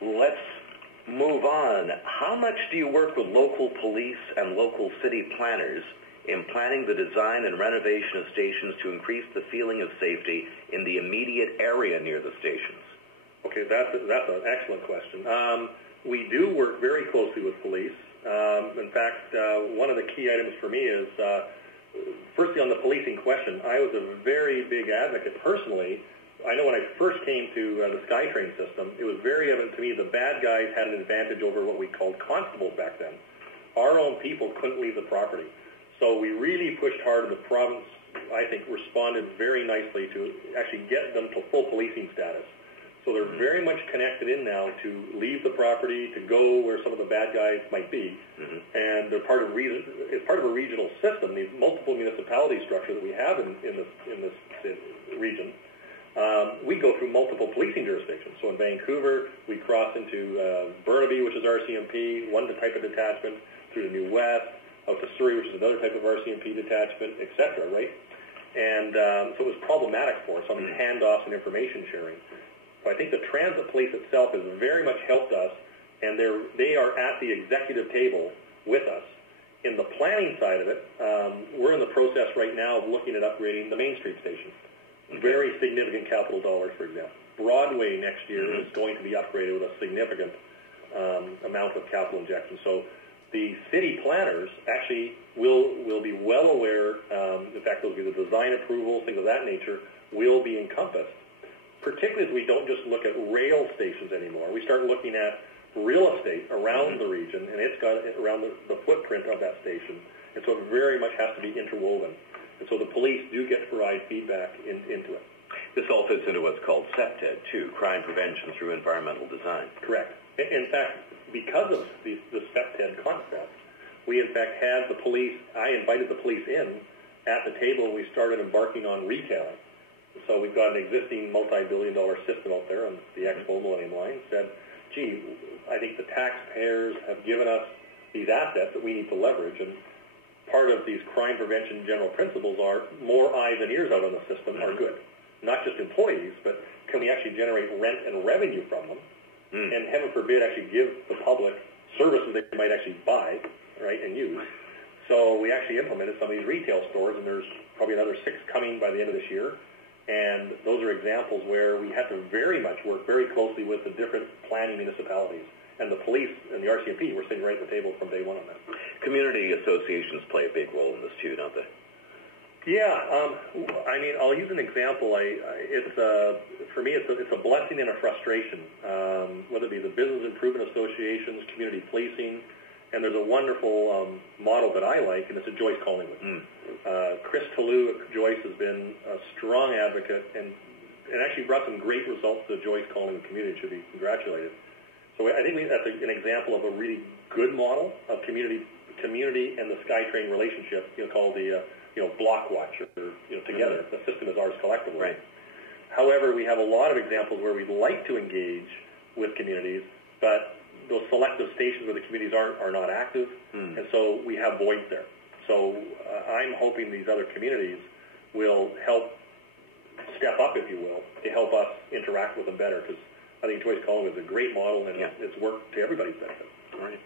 let's move on. How much do you work with local police and local city planners in planning the design and renovation of stations to increase the feeling of safety in the immediate area near the stations? Okay, that's an excellent question. We do work very closely with police. In fact, one of the key items for me is, firstly on the policing question, I was a very big advocate personally. I know when I first came to the SkyTrain system, it was very evident to me the bad guys had an advantage over what we called constables back then. Our own people couldn't leave the property. So we really pushed hard, and the province, I think, responded very nicely to actually get them to full policing status. So they're very much connected in now to leave the property, to go where some of the bad guys might be. And they're part of it's part of a regional system, the multiple municipality structure that we have in this region. We go through multiple policing jurisdictions. So in Vancouver, we cross into Burnaby, which is RCMP, one type of detachment, through to New West, out to Surrey, which is another type of RCMP detachment, etc., right? And so it was problematic for us on these handoffs and information sharing. So I think the transit police itself has very much helped us, and they are at the executive table with us. In the planning side of it, we're in the process right now of looking at upgrading the Main Street station. Very significant capital dollars, for example. Broadway next year is going to be upgraded with a significant amount of capital injection. So the city planners actually will be well aware, in fact, those will be the design approvals, things of that nature, will be encompassed. Particularly as we don't just look at rail stations anymore. We start looking at real estate around the region, and it's got around the footprint of that station. And so it very much has to be interwoven. And so the police do get to provide feedback into it. This all fits into what's called CPTED, too, crime prevention through environmental design. Correct. In fact, because of the CPTED concept, we in fact had the police, I invited the police in at the table, and we started embarking on retailing. So we've got an existing multi-billion-dollar system out there on the Expo Millennium Line. Said, gee, I think the taxpayers have given us these assets that we need to leverage, and part of these crime prevention general principles are more eyes and ears out on the system are good. Not just employees, but can we actually generate rent and revenue from them, and heaven forbid actually give the public services they might actually buy, right, and use. So we actually implemented some of these retail stores, and there's probably another 6 coming by the end of this year. And those are examples where we have to very much work very closely with the different planning municipalities. And the police and the RCMP were sitting right at the table from day one on that. Community associations play a big role in this too, don't they? Yeah. I mean, I'll use an example. For me, it's a blessing and a frustration, whether it be the business improvement associations, community policing. And there's a wonderful model that I like, and it's a Joyce Collingwood. Chris Toulouse at Joyce has been a strong advocate and actually brought some great results to the Joyce Collingwood community. Should be congratulated. So I think that's an example of a really good model of community and the SkyTrain relationship, called the block watch, or together. The system is ours collectively. Right. However, we have a lot of examples where we'd like to engage with communities, but those selective stations where the communities are not active, and so we have voids there. So I'm hoping these other communities will help step up, if you will, to help us interact with them better, because I think Joyce Collingwood is a great model, and it's worked to everybody's benefit. All right.